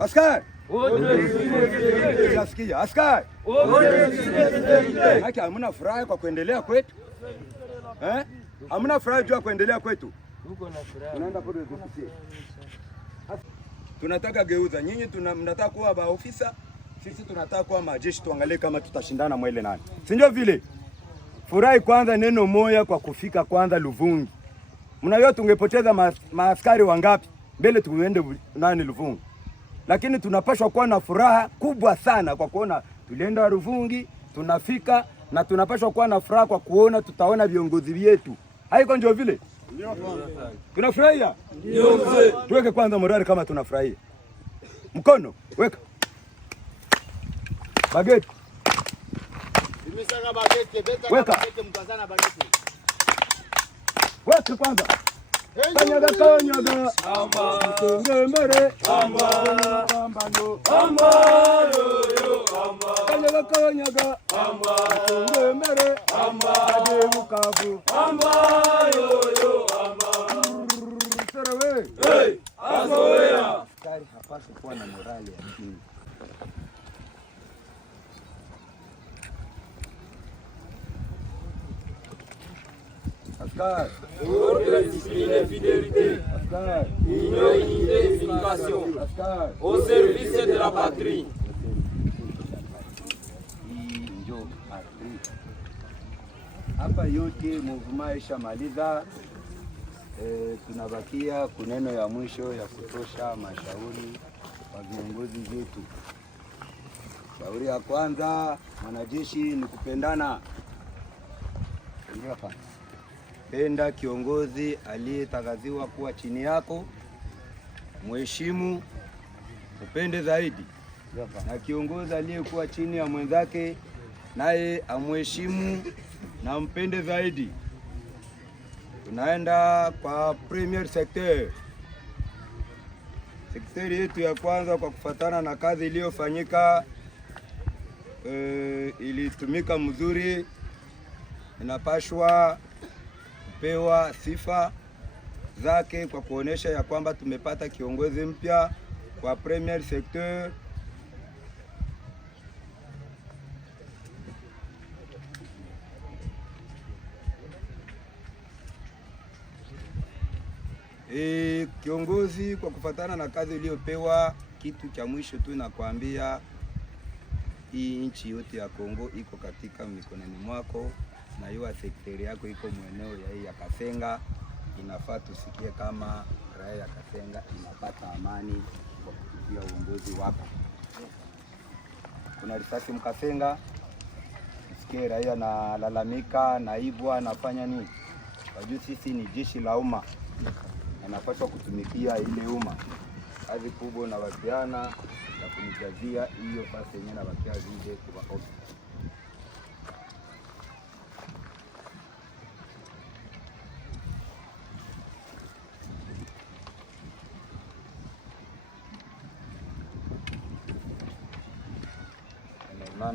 Askari! Sikia, askari! Haki hamna furaha kwa kuendelea kwetu? Hamna furaha juu ya kuendelea kwetu? Tunaenda kwa kufikia. Tunataka geuza. Nyinyi mnataka kuwa maofisa, sisi tunataka kuwa majeshi, tuangalie kama tutashindana mwele nani. Si ndio vile? Furahi kwanza neno moja kwa kufika kwanza Luvungi. Mnajua tungepoteza maaskari wangapi mbele tuende nani Luvungi. Lakini tunapaswa kuwa na furaha kubwa sana kwa kuona tulienda Luvungi, tunafika na tunapaswa kuwa na furaha kwa kuona tutaona viongozi wetu. Haiko ndio vile? Tunafurahia? Ndio mzee. Tuweke kwanza morali kama tunafurahia. Mkono, weka. Bageti. Nimesanga bageti, beta bageti mkazana bageti. Weka kwanza. Kanyaga kanyaga. Amba. Ngemere. Amba. Amba no. Amba yo amba. Kanyaga kanyaga. Amba. Ngemere. Amba. Adebukavu. Amba yo amba. Sarawe. Hey, azoea. Askari hapaswi kuwa na morali ya chini. Askari. Ordre, discipline et fidélité. Askari. Union, unité et unification. Askari. Au service de la patrie. Njo hapa yote movement ishamaliza. Tunabakia kuneno ya mwisho ya kutosha mashauri kwa viongozi wetu. Shauri ya kwanza, mwanajeshi ni kupendana. Penda kiongozi aliyetangaziwa kuwa chini yako, mheshimu, upende zaidi. Na kiongozi aliyekuwa chini ya mwenzake naye amheshimu na mpende zaidi. Tunaenda kwa premier secteur. Sekteri yetu ya kwanza kwa kufatana na kazi iliyofanyika, ilitumika mzuri, inapashwa kupewa sifa zake kwa kuonesha ya kwamba tumepata kiongozi mpya kwa premier secteur. Kiongozi kwa kufatana na kazi iliyopewa, kitu cha mwisho tu nakwambia, hii nchi yote ya Kongo iko katika mikononi mwako, na hiyo sekteri yako iko mweneo ya hii ya Kasenga. Inafaa tusikie kama raia ya Kasenga inapata amani kwa kupitia uongozi wako. Kuna risasi mkasenga, tusikie raia na lalamika na hivyo anafanya nini? Wajua sisi ni jeshi la umma, anapaswa kutumikia ile umma. Kazi kubwa na wakiana na kunijazia hiyo fasi yenyewe na wakia zije kwa ofisi.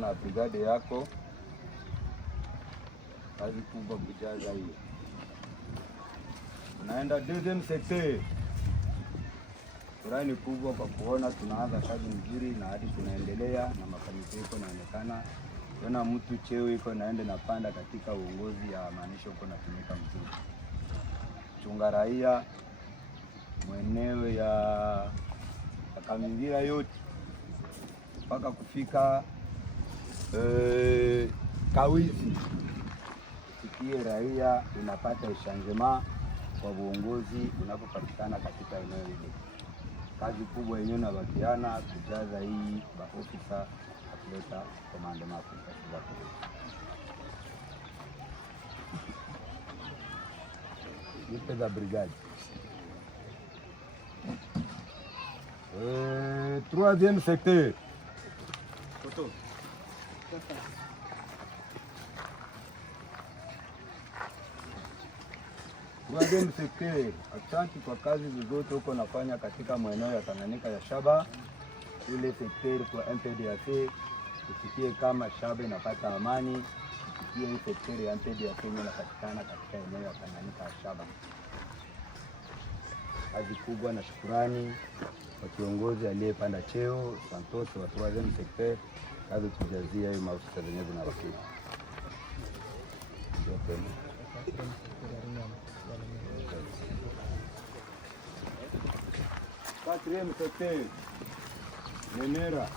Na brigade yako kazi kubwa kujaza hiyo. Tunaenda deuxième secteur. Furaha ni kubwa kwa kuona tunaanza kazi nzuri na hadi tunaendelea na mafanikio yako yanaonekana. Kuna mtu cheo iko naende na panda katika uongozi ya maanisha uko natumika mzuri. Chunga raia mweneo ya Kamingira yote mpaka kufika Kawizi. Sikie raia unapata changement kwa uongozi unapopatikana katika eneo hili. Kazi kubwa yenyewe na wakiana kujaza hii maofisa kuleta komando maafisa zako. Nipe za brigade. Troisième secteur. Photo. Troisième secteur. Asante kwa kazi zote uko nafanya katika maeneo ya Tanganyika ya Shaba. Ile secteur kwa MPDAC, tusikie kama Shaba inapata amani. Tusikie hii secteur ya MPDAC inapatikana katika eneo ya Tanganyika ya Shaba. Kazi kubwa na shukrani kwa kiongozi aliyepanda cheo Santos wa 3e secteur, kazi tujazia hiyo maofisa zenyewe zinarafiki. 4e secteur Remera.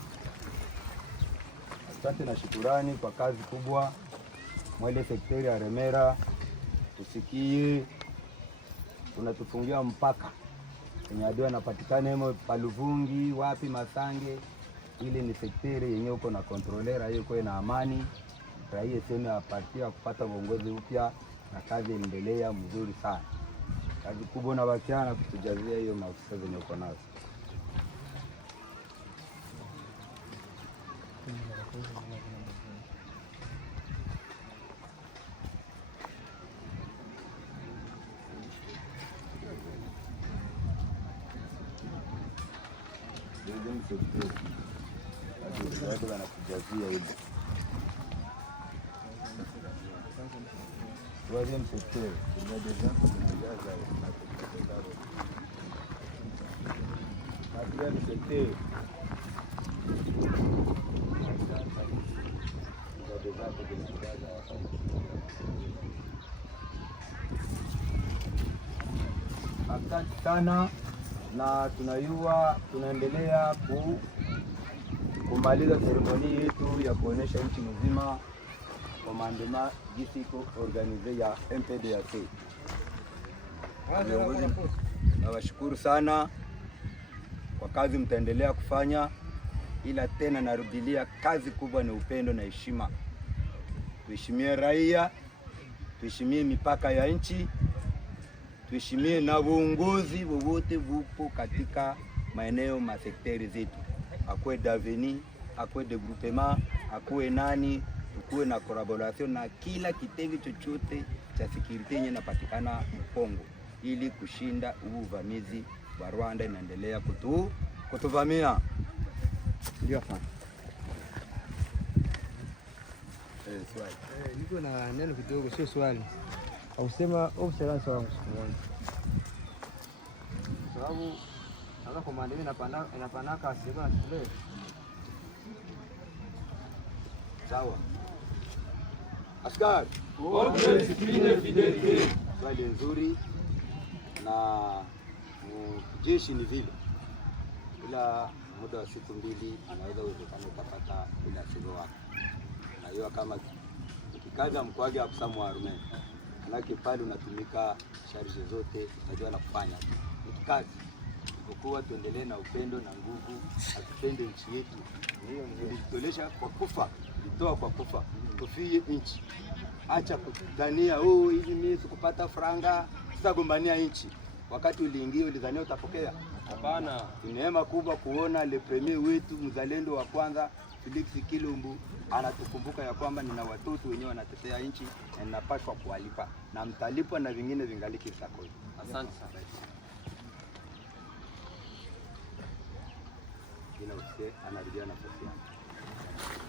Asante na shukurani kwa kazi kubwa mwele sekteri ya Remera. Tusikie unatufungia mpaka kwenye adui anapatikana hemo Paluvungi wapi Masange. Ile ni sekteri yenye uko na kontrolera hiyo kwa na amani. Raia sema apartia kupata uongozi upya na kazi endelea mzuri sana. Kazi kubwa na wakiana kutujazia hiyo maofisa zenye uko nazo. Wanakujazia ile 3e secteur asante sana, na tunayua tunaendelea kumaliza seremoni yetu ya kuonesha nchi mzima komandema jinsi iko organize ya MPDAC. Nawashukuru sana kwa kazi mtaendelea kufanya, ila tena narudilia, kazi kubwa ni upendo na heshima. Tuheshimie raia, tuheshimie mipaka ya nchi, tuheshimie na uongozi wowote vupo katika maeneo masekteri zetu. Akwe daveni, akwe de groupement, akwe nani, tukuwe na collaboration na kila kitengo chochote cha security yenye napatikana Kongo ili kushinda uvamizi wa Rwanda inaendelea kutuvamia. Ndio sana. Swali. Niko na neno kidogo, sio swali. Ausema observance wangu sababu ana komanda inapanaka asiba shule. Sawa. Askari, ordre, discipline, fidelite. swali nzuri, na jeshi ni vile ila muda wa siku 2 anaweza uwezekano ukapata bila sigo wako. Na hiyo kama ukikaza mkwage wa kusamu arume, manake pale unatumika sharje zote unajua na kufanya kazi. Kwa tuendelee na upendo na nguvu, atupende nchi yetu. Nilitolesha kwa kufa, nitoa kwa kufa, tufie nchi. Acha kudhania hivi mimi sikupata franga sitagombania nchi. Wakati uliingia ulidhania utapokea? Hapana. Ni neema kubwa kuona le premier wetu mzalendo wa kwanza Felix Kilumbu anatukumbuka ya kwamba nina watoto wenyewe wanatetea nchi na ninapaswa kuwalipa, na mtalipwa na vingine vingaliki sakoni. Asante sana. Ina usiye anarudia nafasi yake.